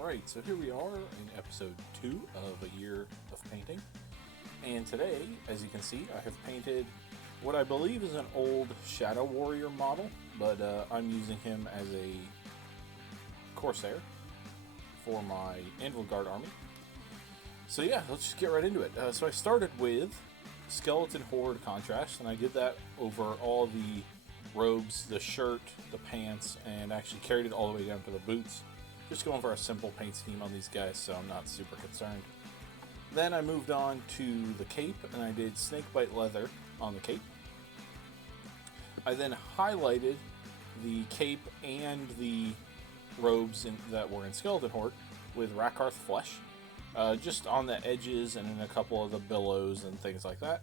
Alright, so here we are in episode 2 of A Year of Painting. And today, as you can see, I have painted what I believe is an old Shadow Warrior model, but I'm using him as a Corsair for my Anvilgard army. So yeah, let's just get right into it. So I started with Skeleton Horde contrast, and I did that over all the robes, the shirt, the pants, and actually carried it all the way down to the boots. Just going for a simple paint scheme on these guys, so I'm not super concerned. Then I moved on to the cape, and I did snakebite leather on the cape. I then highlighted the cape and the robes that were in Skeleton Horde with Rakarth flesh, just on the edges and in a couple of the billows and things like that.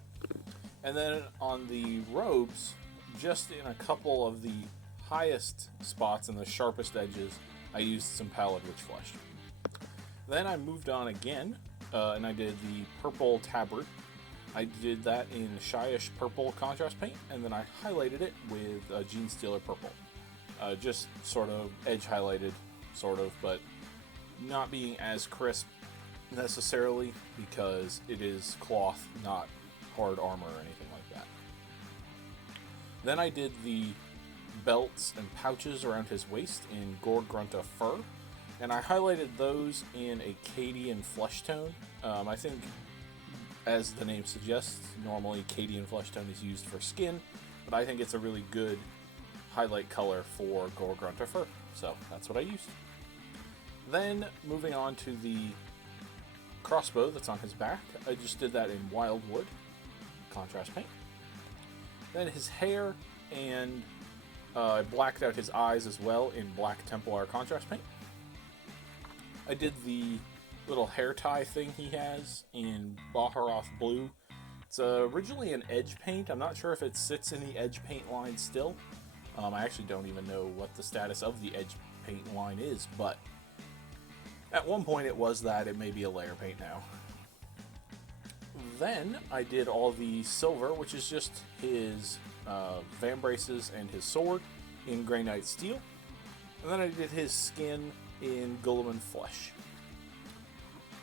And then on the robes, just in a couple of the highest spots and the sharpest edges, I used some Pallid Witch flesh. Then I moved on again, and I did the purple tabard. I did that in Shyish purple contrast paint, and then I highlighted it with Genestealer purple. Just sort of edge highlighted, sort of, but not being as crisp necessarily because it is cloth, not hard armor or anything like that. Then I did the belts and pouches around his waist in Gorgrunta fur, and I highlighted those in a Cadian flesh tone. I think, as the name suggests, normally Cadian flesh tone is used for skin, but I think it's a really good highlight color for Gorgrunta fur, so that's what I used. Then, moving on to the crossbow that's on his back, I just did that in Wildwood contrast paint. Then his hair, and I blacked out his eyes as well in Black Templar contrast paint. I did the little hair tie thing he has in Baharoth blue. It's originally an edge paint. I'm not sure if it sits in the edge paint line still. I actually don't even know what the status of the edge paint line is, but at one point it was that. It may be a layer paint now. Then I did all the silver, which is just his vambraces and his sword in Grey Knight steel. And then I did his skin in Guilliman flesh.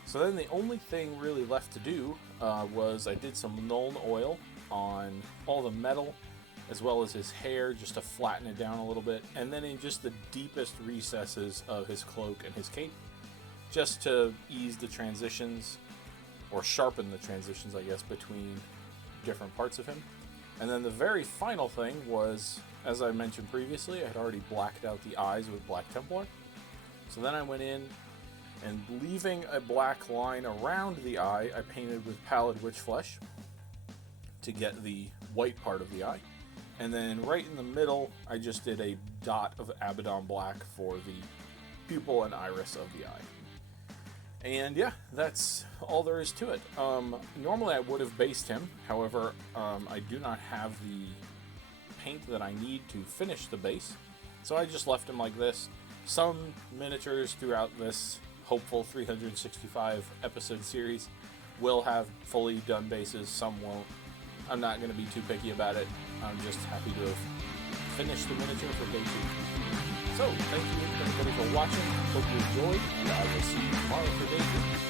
So then the only thing really left to do was I did some Nuln oil on all the metal as well as his hair, just to flatten it down a little bit, and then in just the deepest recesses of his cloak and his cape, just to ease the transitions, or sharpen the transitions, I guess, between different parts of him. And then the very final thing was, as I mentioned previously, I had already blacked out the eyes with Black Templar. So then I went in, and leaving a black line around the eye, I painted with Pallid Witch flesh to get the white part of the eye. And then right in the middle, I just did a dot of Abaddon black for the pupil and iris of the eye. And yeah, that's all there is to it. Normally I would have based him, however, I do not have the paint that I need to finish the base, so I just left him like this. Some miniatures throughout this hopeful 365 episode series will have fully done bases, some won't. I'm not going to be too picky about it. I'm just happy to have finished the miniature for day 2. So, thank you everybody for watching. Hope you enjoyed, and I will see you tomorrow for day 3.